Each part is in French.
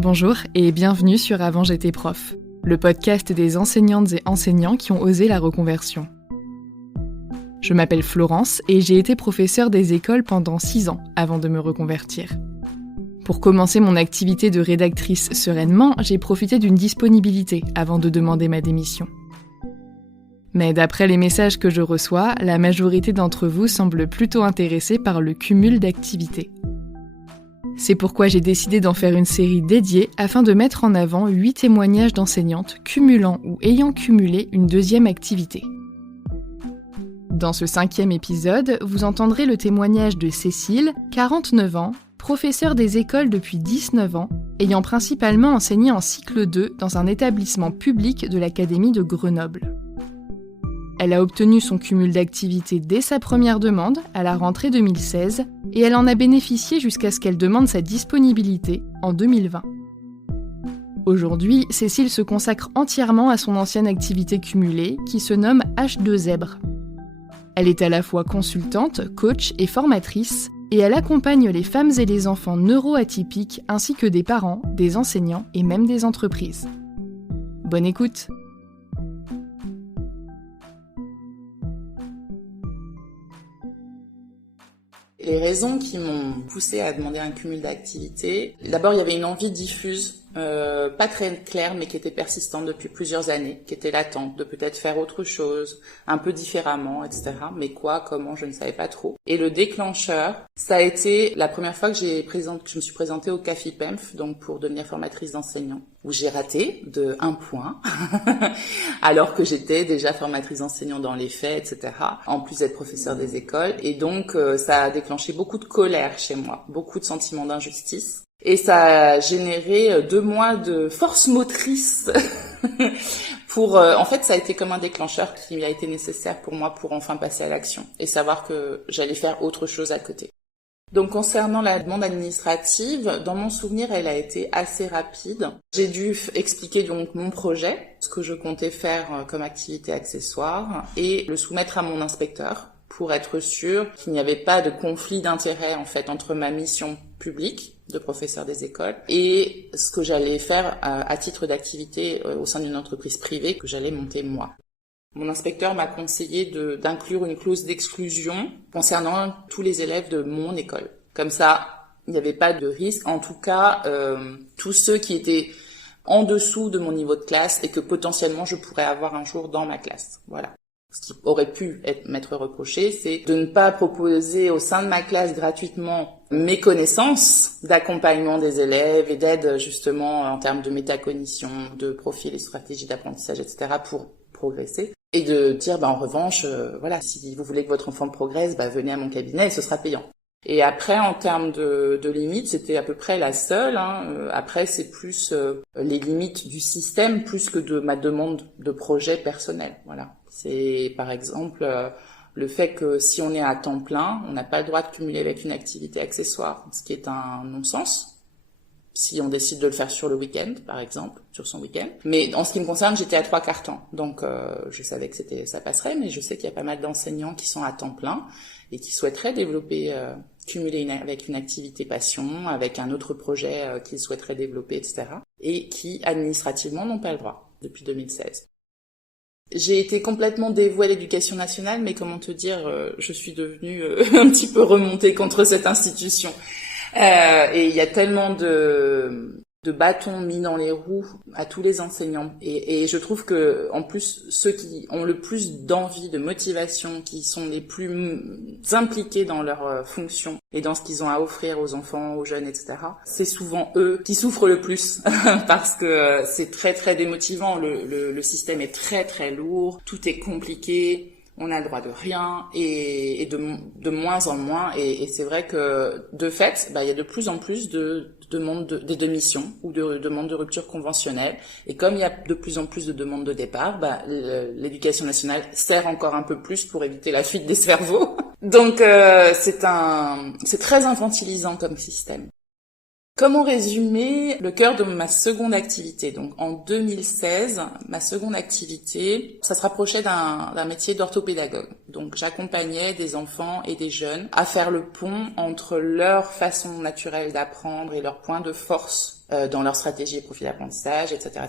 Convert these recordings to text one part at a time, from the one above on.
Bonjour et bienvenue sur Avant j'étais prof, le podcast des enseignantes et enseignants qui ont osé la reconversion. Je m'appelle Florence et j'ai été professeure des écoles pendant 6 ans avant de me reconvertir. Pour commencer mon activité de rédactrice sereinement, j'ai profité d'une disponibilité avant de demander ma démission. Mais d'après les messages que je reçois, la majorité d'entre vous semble plutôt intéressée par le cumul d'activités. C'est pourquoi j'ai décidé d'en faire une série dédiée afin de mettre en avant 8 témoignages d'enseignantes cumulant ou ayant cumulé une deuxième activité. Dans ce 5e épisode, vous entendrez le témoignage de Cécile, 49 ans, professeure des écoles depuis 19 ans, ayant principalement enseigné en cycle 2 dans un établissement public de l'Académie de Grenoble. Elle a obtenu son cumul d'activités dès sa première demande, à la rentrée 2016, et elle en a bénéficié jusqu'à ce qu'elle demande sa disponibilité en 2020. Aujourd'hui, Cécile se consacre entièrement à son ancienne activité cumulée, qui se nomme H2Zèbre. Elle est à la fois consultante, coach et formatrice, et elle accompagne les femmes et les enfants neuroatypiques, ainsi que des parents, des enseignants et même des entreprises. Bonne écoute! Les raisons qui m'ont poussée à demander un cumul d'activités, d'abord il y avait une envie diffuse, pas très claire mais qui était persistante depuis plusieurs années, qui était latente, de peut-être faire autre chose, un peu différemment, etc. Mais quoi, comment, je ne savais pas trop. Et le déclencheur, ça a été la première fois que je me suis présentée au CAFIPEMF, donc pour devenir formatrice d'enseignants, où j'ai raté de 1 point, alors que j'étais déjà formatrice d'enseignants dans les faits, etc. En plus d'être professeure des écoles. Et donc, ça a déclenché beaucoup de colère chez moi, beaucoup de sentiments d'injustice. Et ça a généré 2 mois de force motrice en fait, ça a été comme un déclencheur qui a été nécessaire pour moi pour enfin passer à l'action et savoir que j'allais faire autre chose à côté. Donc, concernant la demande administrative, dans mon souvenir, elle a été assez rapide. J'ai dû expliquer donc mon projet, ce que je comptais faire comme activité accessoire et le soumettre à mon inspecteur pour être sûr qu'il n'y avait pas de conflit d'intérêt en fait entre ma mission publique de professeur des écoles et ce que j'allais faire à titre d'activité au sein d'une entreprise privée que j'allais monter moi. Mon inspecteur m'a conseillé d'inclure une clause d'exclusion concernant tous les élèves de mon école. Comme ça, il n'y avait pas de risque. En tout cas, tous ceux qui étaient en dessous de mon niveau de classe et que potentiellement je pourrais avoir un jour dans ma classe. Voilà. Ce qui aurait pu m'être reproché, c'est de ne pas proposer au sein de ma classe gratuitement mes connaissances d'accompagnement des élèves et d'aide justement en termes de métacognition, de profil et stratégie d'apprentissage, etc. pour progresser. Et de dire, en revanche, voilà, si vous voulez que votre enfant progresse, venez à mon cabinet et ce sera payant. Et après, en termes de limites, c'était à peu près la seule. Après, c'est plus les limites du système plus que de ma demande de projet personnel. Voilà. C'est par exemple le fait que si on est à temps plein, on n'a pas le droit de cumuler avec une activité accessoire, ce qui est un non-sens. Si on décide de le faire sur le week-end, par exemple, sur son week-end. Mais en ce qui me concerne, j'étais à 3/4 temps. Donc, je savais que ça passerait, mais je sais qu'il y a pas mal d'enseignants qui sont à temps plein et qui souhaiteraient développer, cumuler avec une activité passion, avec un autre projet qu'ils souhaiteraient développer, etc. Et qui, administrativement, n'ont pas le droit depuis 2016. J'ai été complètement dévouée à l'éducation nationale, mais comment te dire, je suis devenue un petit peu remontée contre cette institution. Et il y a tellement de bâtons mis dans les roues à tous les enseignants. Et je trouve que, en plus, ceux qui ont le plus d'envie, de motivation, qui sont les plus impliqués dans leur fonction et dans ce qu'ils ont à offrir aux enfants, aux jeunes, etc., c'est souvent eux qui souffrent le plus parce que c'est très, très démotivant. Le système est très, très lourd. Tout est compliqué. On n'a le droit de rien et de moins en moins. Et c'est vrai que, de fait, il y a de plus en plus de demandes de démission ou de demandes de rupture conventionnelle. Et comme il y a de plus en plus de demandes de départ, l'éducation nationale sert encore un peu plus pour éviter la fuite des cerveaux. Donc, c'est très infantilisant comme système. Comment résumer le cœur de ma seconde activité? Donc en 2016, ma seconde activité, ça se rapprochait d'un métier d'orthopédagogue. Donc j'accompagnais des enfants et des jeunes à faire le pont entre leur façon naturelle d'apprendre et leur point de force dans leur stratégie et profil d'apprentissage, etc.,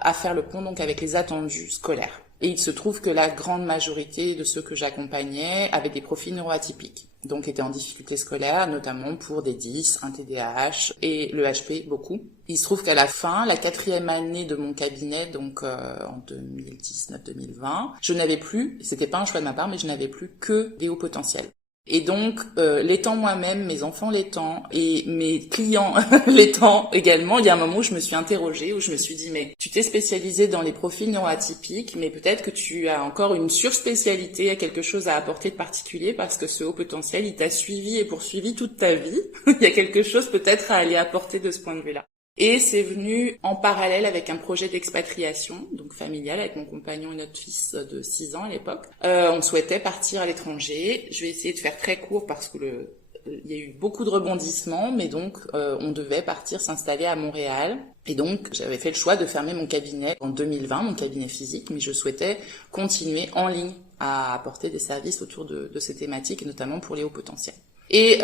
à faire le pont donc avec les attendus scolaires. Et il se trouve que la grande majorité de ceux que j'accompagnais avaient des profils neuroatypiques, donc étaient en difficulté scolaire, notamment pour des 10, un TDAH et le HP beaucoup. Il se trouve qu'à la fin, la 4e année de mon cabinet, donc en 2019-2020, je n'avais plus, c'était pas un choix de ma part, mais je n'avais plus que des hauts potentiels. Et donc, l'étant moi-même, mes enfants l'étant, et mes clients l'étant également, il y a un moment où je me suis interrogée, où je me suis dit, mais tu t'es spécialisée dans les profils neuroatypiques, mais peut-être que tu as encore une surspécialité, à quelque chose à apporter de particulier, parce que ce haut potentiel, il t'a suivi et poursuivi toute ta vie. Il y a quelque chose peut-être à aller apporter de ce point de vue-là. Et c'est venu en parallèle avec un projet d'expatriation, donc familial, avec mon compagnon et notre fils de 6 ans à l'époque. On souhaitait partir à l'étranger. Je vais essayer de faire très court parce que il y a eu beaucoup de rebondissements, mais donc on devait partir s'installer à Montréal. Et donc j'avais fait le choix de fermer mon cabinet en 2020, mon cabinet physique, mais je souhaitais continuer en ligne à apporter des services autour de ces thématiques, notamment pour les hauts potentiels. Et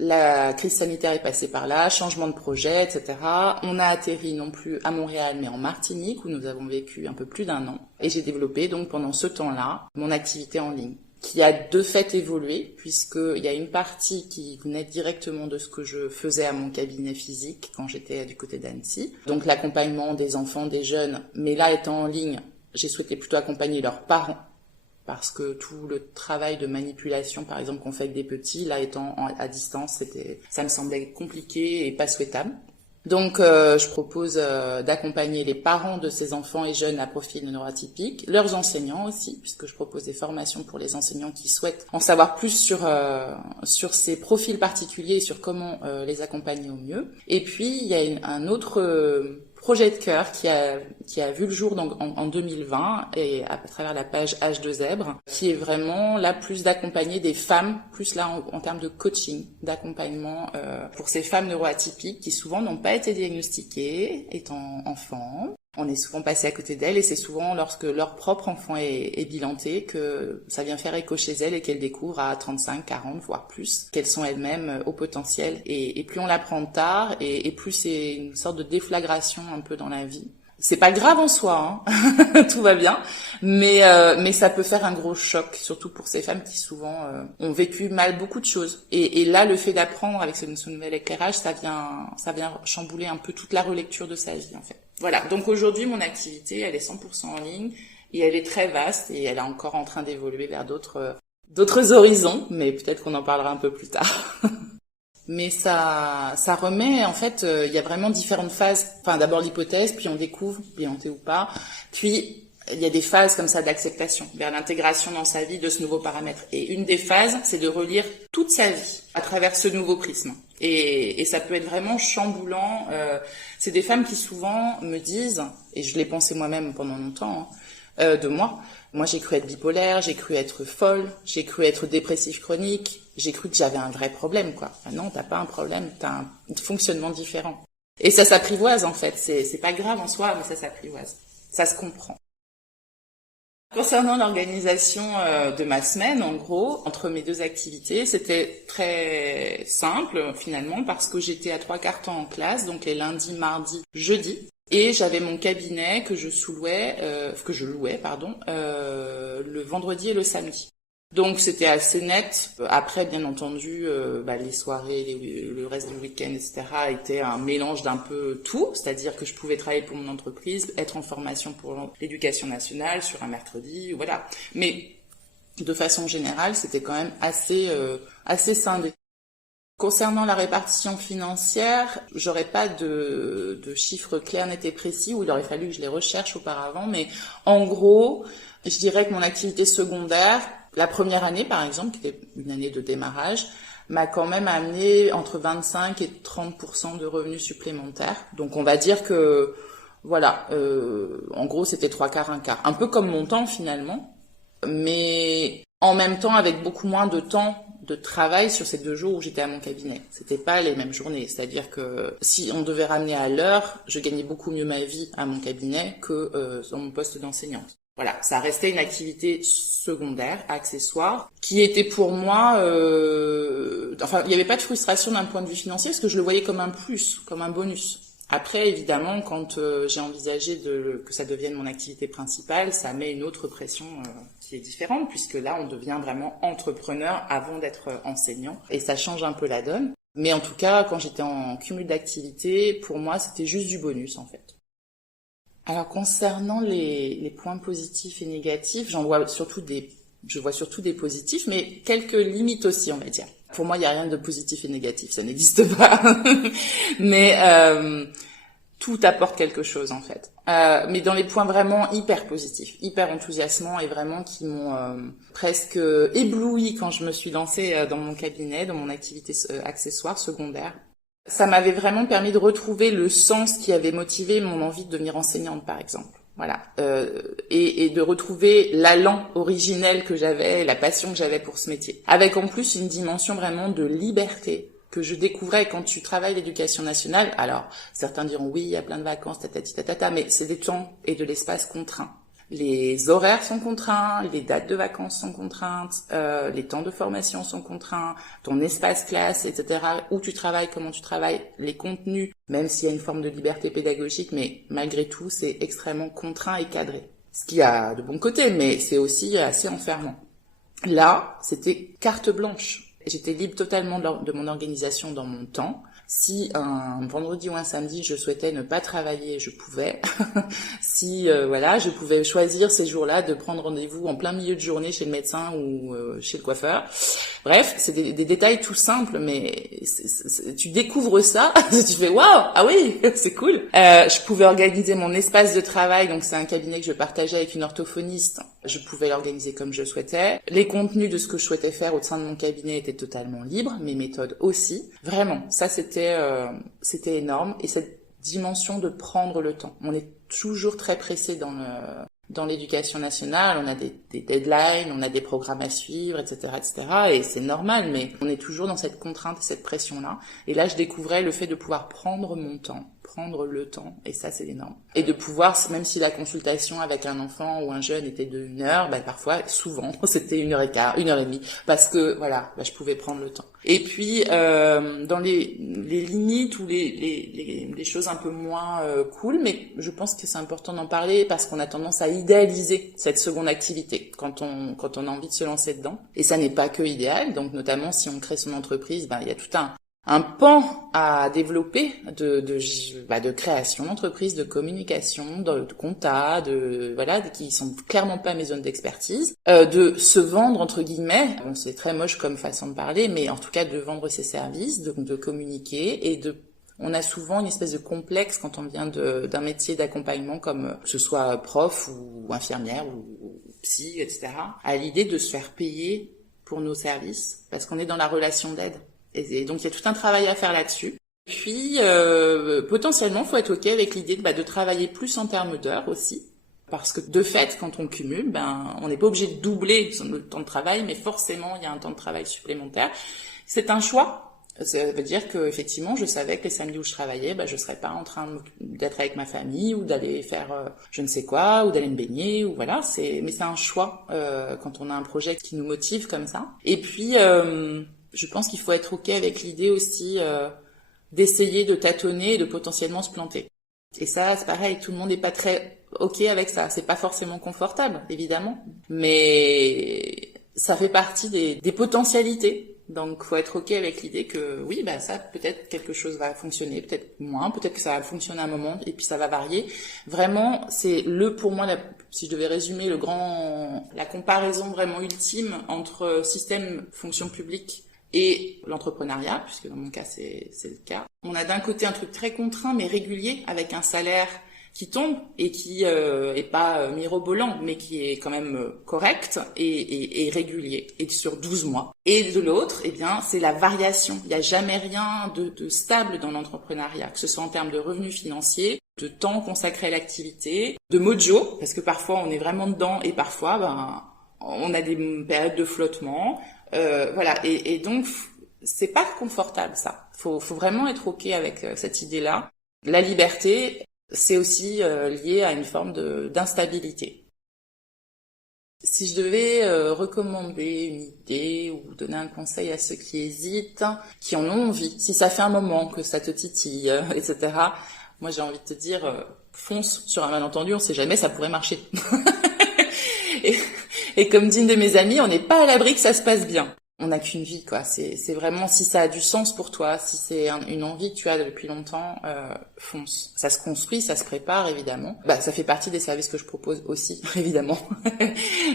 la crise sanitaire est passée par là, changement de projet, etc. On a atterri non plus à Montréal, mais en Martinique, où nous avons vécu un peu plus d'1 an. Et j'ai développé donc pendant ce temps-là mon activité en ligne, qui a de fait évolué, puisqu'il y a une partie qui venait directement de ce que je faisais à mon cabinet physique quand j'étais du côté d'Annecy. Donc l'accompagnement des enfants, des jeunes, mais là étant en ligne, j'ai souhaité plutôt accompagner leurs parents, parce que tout le travail de manipulation, par exemple, qu'on fait avec des petits, là étant à distance, ça me semblait compliqué et pas souhaitable. Donc, je propose d'accompagner les parents de ces enfants et jeunes à profil neuroatypique, leurs enseignants aussi, puisque je propose des formations pour les enseignants qui souhaitent en savoir plus sur ces profils particuliers et sur comment les accompagner au mieux. Et puis, il y a un autre projet de cœur qui a vu le jour en 2020 et à travers la page H2Zèbre, qui est vraiment là plus d'accompagner des femmes, plus là en termes de coaching, d'accompagnement pour ces femmes neuroatypiques qui souvent n'ont pas été diagnostiquées étant enfants. On est souvent passé à côté d'elles et c'est souvent lorsque leur propre enfant est bilanté que ça vient faire écho chez elles et qu'elles découvrent à 35, 40, voire plus, qu'elles sont elles-mêmes au potentiel. Et plus on l'apprend tard et plus c'est une sorte de déflagration un peu dans la vie. C'est pas grave en soi, hein. Tout va bien, mais ça peut faire un gros choc, surtout pour ces femmes qui souvent ont vécu mal beaucoup de choses. Et là, le fait d'apprendre avec ce nouvel éclairage, ça vient chambouler un peu toute la relecture de sa vie en fait. Voilà, donc aujourd'hui, mon activité, elle est 100% en ligne et elle est très vaste et elle est encore en train d'évoluer vers d'autres horizons, mais peut-être qu'on en parlera un peu plus tard. Mais ça remet, en fait, il y a vraiment différentes phases. Enfin, d'abord l'hypothèse, puis on découvre, bienté ou pas. Puis, il y a des phases comme ça d'acceptation, vers l'intégration dans sa vie de ce nouveau paramètre. Et une des phases, c'est de relire toute sa vie à travers ce nouveau prisme. Et ça peut être vraiment chamboulant. C'est des femmes qui souvent me disent, et je l'ai pensé moi-même pendant longtemps, de moi. Moi, j'ai cru être bipolaire, j'ai cru être folle, j'ai cru être dépressif chronique, j'ai cru que j'avais un vrai problème, quoi. Enfin, non, t'as pas un problème, t'as un fonctionnement différent. Et ça s'apprivoise, en fait. C'est pas grave en soi, mais ça s'apprivoise. Ça se comprend. Concernant l'organisation de ma semaine, en gros, entre mes deux activités, c'était très simple, finalement, parce que j'étais à 3/4 temps en classe, donc les lundis, mardis, jeudis. Et j'avais mon cabinet que je louais, le vendredi et le samedi. Donc c'était assez net. Après, bien entendu, les soirées, le reste du week-end, etc. était un mélange d'un peu tout. C'est-à-dire que je pouvais travailler pour mon entreprise, être en formation pour l'éducation nationale sur un mercredi, voilà. Mais de façon générale, c'était quand même assez scindé. Concernant la répartition financière, j'aurais pas de chiffres clairs, nets et précis, où il aurait fallu que je les recherche auparavant, mais en gros, je dirais que mon activité secondaire, la première année par exemple, qui était une année de démarrage, m'a quand même amené entre 25 et 30% de revenus supplémentaires. Donc on va dire que, voilà, en gros c'était 3/4, 1/4. Un peu comme mon temps finalement, mais en même temps avec beaucoup moins de temps de travail sur ces 2 jours où j'étais à mon cabinet. C'était pas les mêmes journées. C'est-à-dire que si on devait ramener à l'heure, je gagnais beaucoup mieux ma vie à mon cabinet que dans mon poste d'enseignante. Voilà, ça restait une activité secondaire, accessoire, qui était pour moi... Enfin, il n'y avait pas de frustration d'un point de vue financier, parce que je le voyais comme un plus, comme un bonus. Après, évidemment, quand j'ai envisagé que ça devienne mon activité principale, ça met une autre pression qui est différente, puisque là, on devient vraiment entrepreneur avant d'être enseignant, et ça change un peu la donne. Mais en tout cas, quand j'étais en cumul d'activités, pour moi, c'était juste du bonus, en fait. Alors, concernant les points positifs et négatifs, je vois surtout des positifs, mais quelques limites aussi, on va dire. Pour moi, il n'y a rien de positif et négatif, ça n'existe pas. Mais tout apporte quelque chose, en fait. Mais dans les points vraiment hyper positifs, hyper enthousiasmants et vraiment qui m'ont presque ébloui quand je me suis lancée dans mon cabinet, dans mon activité accessoire secondaire. Ça m'avait vraiment permis de retrouver le sens qui avait motivé mon envie de devenir enseignante, par exemple. Voilà, et de retrouver l'allant originel que j'avais, la passion que j'avais pour ce métier. Avec en plus une dimension vraiment de liberté que je découvrais quand tu travailles l'éducation nationale. Alors, certains diront oui, il y a plein de vacances, tatati tatata, mais c'est des temps et de l'espace contraints. Les horaires sont contraints, les dates de vacances sont contraintes, les temps de formation sont contraints, ton espace classe, etc., où tu travailles, comment tu travailles, les contenus, même s'il y a une forme de liberté pédagogique, mais malgré tout, c'est extrêmement contraint et cadré. Ce qui a de bons côtés, mais c'est aussi assez enfermant. Là, c'était carte blanche. J'étais libre totalement de mon organisation dans mon temps. Si un vendredi ou un samedi, je souhaitais ne pas travailler, je pouvais. Si je pouvais choisir ces jours-là de prendre rendez-vous en plein milieu de journée chez le médecin ou chez le coiffeur. Bref, c'est des détails tout simples, mais tu découvres ça, tu fais waouh, ah oui, c'est cool. Je pouvais organiser mon espace de travail, donc c'est un cabinet que je partageais avec une orthophoniste. Je pouvais l'organiser comme je souhaitais. Les contenus de ce que je souhaitais faire au sein de mon cabinet étaient totalement libres, mes méthodes aussi. Vraiment, ça c'était énorme. Et cette dimension de prendre le temps. On est toujours très pressé dans l'éducation nationale, on a des deadlines, on a des programmes à suivre, etc., et c'est normal, mais on est toujours dans cette contrainte et cette pression-là. Et là, je découvrais le fait de pouvoir prendre mon temps, prendre le temps, et ça, c'est énorme. Et de pouvoir, même si la consultation avec un enfant ou un jeune était de 1 heure, parfois, souvent, c'était 1h15, 1h30, parce que, voilà, je pouvais prendre le temps. Et puis, dans les limites ou les choses un peu moins cool, mais je pense que c'est important d'en parler parce qu'on a tendance à idéaliser cette seconde activité quand on a envie de se lancer dedans. Et ça n'est pas que idéal, donc notamment si on crée son entreprise, il y a tout un pan à développer de création d'entreprise, de communication, de compta, qui sont clairement pas mes zones d'expertise, de se vendre entre guillemets. Bon, c'est très moche comme façon de parler, mais en tout cas de vendre ses services, de communiquer et on a souvent une espèce de complexe quand on vient d'un métier d'accompagnement comme que ce soit prof ou infirmière ou psy, etc. à l'idée de se faire payer pour nos services parce qu'on est dans la relation d'aide. Et donc, il y a tout un travail à faire là-dessus. Puis, potentiellement, il faut être OK avec l'idée de travailler plus en termes d'heures aussi. Parce que, de fait, quand on cumule, on n'est pas obligé de doubler le temps de travail, mais forcément, il y a un temps de travail supplémentaire. C'est un choix. Ça veut dire que effectivement, je savais que les samedis où je travaillais, je serais pas en train d'être avec ma famille ou d'aller faire je ne sais quoi ou d'aller me baigner ou voilà. Mais c'est un choix quand on a un projet qui nous motive comme ça. Et puis, je pense qu'il faut être OK avec l'idée aussi d'essayer de tâtonner et de potentiellement se planter. Et ça, c'est pareil, tout le monde n'est pas très OK avec ça. C'est pas forcément confortable, évidemment, mais ça fait partie des potentialités. Donc, faut être OK avec l'idée que oui, ça, peut-être quelque chose va fonctionner, peut-être moins, peut-être que ça va fonctionner à un moment et puis ça va varier. Vraiment, c'est pour moi, si je devais résumer la comparaison vraiment ultime entre système fonction publique et l'entrepreneuriat, puisque dans mon cas, c'est le cas. On a d'un côté un truc très contraint, mais régulier, avec un salaire qui tombe et qui est pas mirobolant, mais qui est quand même correct et régulier, et sur 12 mois. Et de l'autre, c'est la variation. Il n'y a jamais rien de stable dans l'entrepreneuriat, que ce soit en termes de revenus financiers, de temps consacré à l'activité, de mojo, parce que parfois on est vraiment dedans et parfois on a des périodes de flottement, Voilà. Et donc, c'est pas confortable, ça. Faut vraiment être OK avec cette idée-là. La liberté, c'est aussi lié à une forme d'instabilité. Si je devais recommander une idée ou donner un conseil à ceux qui hésitent, qui en ont envie, si ça fait un moment que ça te titille, etc., moi j'ai envie de te dire, fonce sur un malentendu, on sait jamais, ça pourrait marcher. et, et comme dit une de mes amies, on n'est pas à l'abri que ça se passe bien. On n'a qu'une vie, quoi. C'est vraiment, si ça a du sens pour toi, si c'est une envie que tu as depuis longtemps, fonce. Ça se construit, ça se prépare, évidemment. Bah, ça fait partie des services que je propose aussi, évidemment,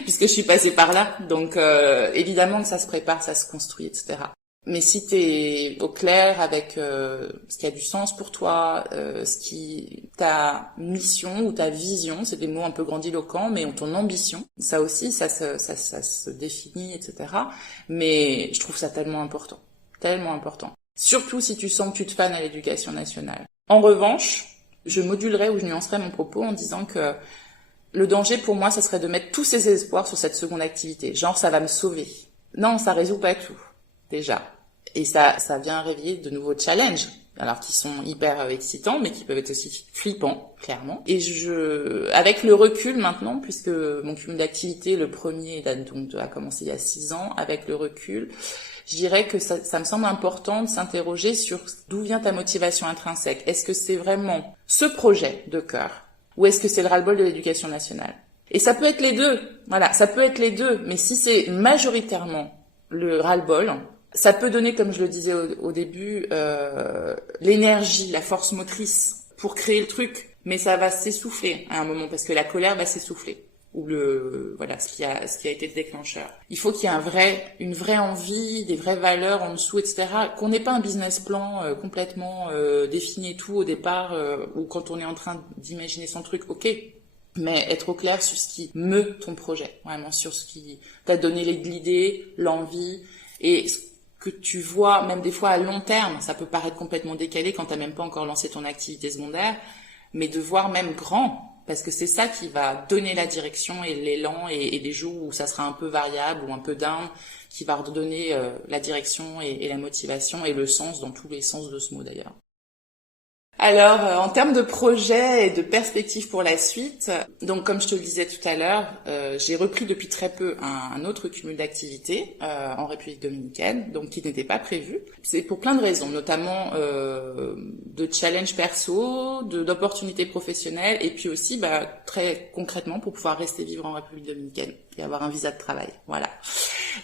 puisque je suis passée par là. Donc, évidemment que ça se prépare, ça se construit, etc. Mais si t'es au clair avec ce qui a du sens pour toi, ta mission ou ta vision, c'est des mots un peu grandiloquents, mais ton ambition, ça aussi, ça se définit, etc. Mais je trouve ça tellement important, tellement important. Surtout si tu sens que tu te fanes à l'éducation nationale. En revanche, je modulerai ou je nuancerai mon propos en disant que le danger pour moi, ça serait de mettre tous ses espoirs sur cette seconde activité. Genre, ça va me sauver. Non, ça résout pas tout. Déjà. Et ça vient réveiller de nouveaux challenges, alors qui sont hyper excitants, mais qui peuvent être aussi flippants, clairement. Et avec le recul maintenant, puisque mon cumul d'activité, le premier, a commencé il y a 6 ans, avec le recul, je dirais que ça me semble important de s'interroger sur d'où vient ta motivation intrinsèque. Est-ce que c'est vraiment ce projet de cœur, ou est-ce que c'est le ras-le-bol de l'éducation nationale? Et ça peut être les deux, voilà, ça peut être les deux, mais si c'est majoritairement le ras-le-bol, ça peut donner, comme je le disais au début, l'énergie, la force motrice pour créer le truc, mais ça va s'essouffler à un moment parce que la colère va s'essouffler ou ce qui a été le déclencheur. Il faut qu'il y ait une vraie envie, des vraies valeurs en dessous, etc. Qu'on n'ait pas un business plan complètement défini et tout au départ ou quand on est en train d'imaginer son truc, ok. Mais être au clair sur ce qui meut ton projet, vraiment sur ce qui t'a donné l'idée, l'envie et que tu vois, même des fois à long terme, ça peut paraître complètement décalé quand t'as même pas encore lancé ton activité secondaire, mais de voir même grand, parce que c'est ça qui va donner la direction et l'élan et les jours où ça sera un peu variable ou un peu down, qui va redonner la direction et la motivation et le sens dans tous les sens de ce mot d'ailleurs. Alors, en termes de projet et de perspectives pour la suite, donc comme je te le disais tout à l'heure, j'ai repris depuis très peu un autre cumul d'activités en République dominicaine, donc qui n'était pas prévu. C'est pour plein de raisons, notamment de challenge perso, d'opportunités professionnelles, et puis aussi très concrètement pour pouvoir rester vivre en République dominicaine et avoir un visa de travail. Voilà.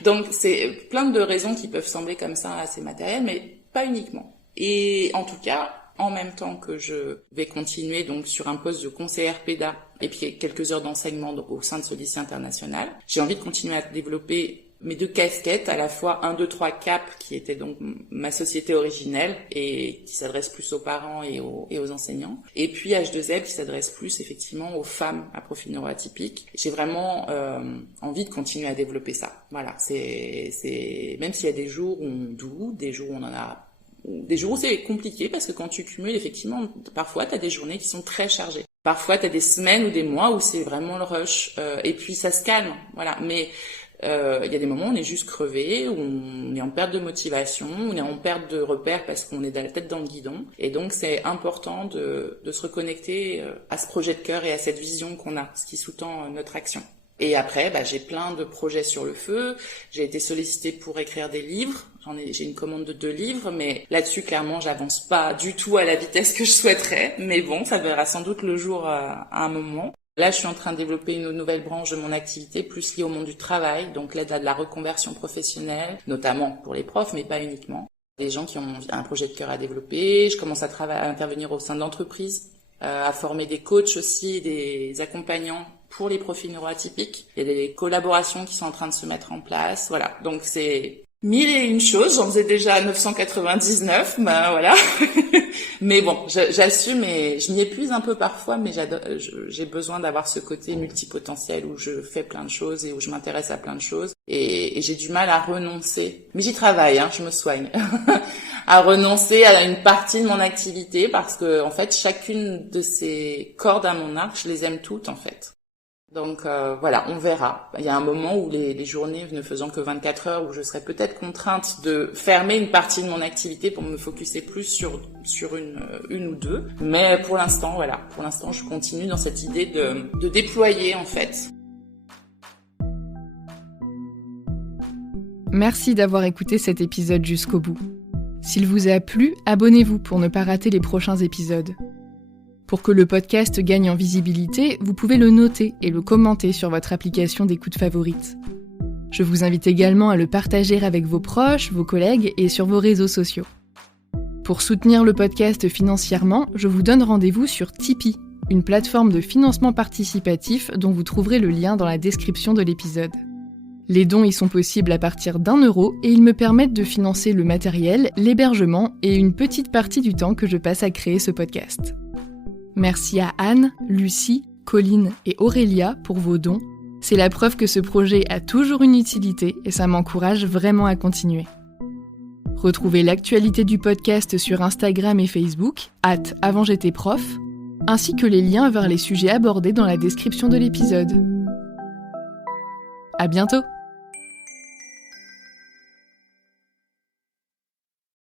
Donc c'est plein de raisons qui peuvent sembler comme ça assez matérielles, mais pas uniquement. Et en tout cas, en même temps que je vais continuer donc sur un poste de conseillère PEDA et puis quelques heures d'enseignement au sein de ce lycée international, j'ai envie de continuer à développer mes 2 casquettes, à la fois 1, 2, 3 CAP, qui était donc ma société originelle et qui s'adresse plus aux parents et aux enseignants, et puis H2Z qui s'adresse plus effectivement aux femmes à profil neuroatypique. J'ai vraiment envie de continuer à développer ça. Voilà, c'est même s'il y a des jours où on doute, des jours où on en a des jours où c'est compliqué parce que quand tu cumules, effectivement, parfois t'as des journées qui sont très chargées. Parfois t'as des semaines ou des mois où c'est vraiment le rush. Et puis ça se calme, voilà. Mais il y a des moments où on est juste crevé, où on est en perte de motivation, on est en perte de repères parce qu'on est de la tête dans le guidon. Et donc c'est important de se reconnecter à ce projet de cœur et à cette vision qu'on a, ce qui sous-tend notre action. Et après, j'ai plein de projets sur le feu. J'ai été sollicitée pour écrire des livres. J'ai une commande de 2 livres, mais là-dessus, clairement, j'avance pas du tout à la vitesse que je souhaiterais. Mais bon, ça verra sans doute le jour à un moment. Là, je suis en train de développer une nouvelle branche de mon activité, plus liée au monde du travail, donc l'aide à de la reconversion professionnelle, notamment pour les profs, mais pas uniquement. Des gens qui ont un projet de cœur à développer. Je commence à intervenir au sein d'entreprises, à former des coachs aussi, des accompagnants pour les profils neuroatypiques. Il y a des collaborations qui sont en train de se mettre en place. Voilà, donc c'est 1001 choses. J'en faisais déjà 999, voilà. Mais bon, j'assume et je m'y épuise un peu parfois, mais j'ai besoin d'avoir ce côté multipotentiel où je fais plein de choses et où je m'intéresse à plein de choses. Et j'ai du mal à renoncer. Mais j'y travaille, je me soigne. À renoncer à une partie de mon activité parce que, en fait, chacune de ces cordes à mon arc, je les aime toutes, en fait. Donc voilà, on verra. Il y a un moment où les journées ne faisant que 24 heures, où je serai peut-être contrainte de fermer une partie de mon activité pour me focuser plus sur une ou deux. Mais pour l'instant, voilà. Pour l'instant, je continue dans cette idée de déployer, en fait. Merci d'avoir écouté cet épisode jusqu'au bout. S'il vous a plu, abonnez-vous pour ne pas rater les prochains épisodes. Pour que le podcast gagne en visibilité, vous pouvez le noter et le commenter sur votre application d'écoute favorite. Je vous invite également à le partager avec vos proches, vos collègues et sur vos réseaux sociaux. Pour soutenir le podcast financièrement, je vous donne rendez-vous sur Tipeee, une plateforme de financement participatif dont vous trouverez le lien dans la description de l'épisode. Les dons y sont possibles à partir d'€1 et ils me permettent de financer le matériel, l'hébergement et une petite partie du temps que je passe à créer ce podcast. Merci à Anne, Lucie, Colline et Aurélia pour vos dons. C'est la preuve que ce projet a toujours une utilité et ça m'encourage vraiment à continuer. Retrouvez l'actualité du podcast sur Instagram et Facebook, @avantj'étaisprof, ainsi que les liens vers les sujets abordés dans la description de l'épisode. À bientôt!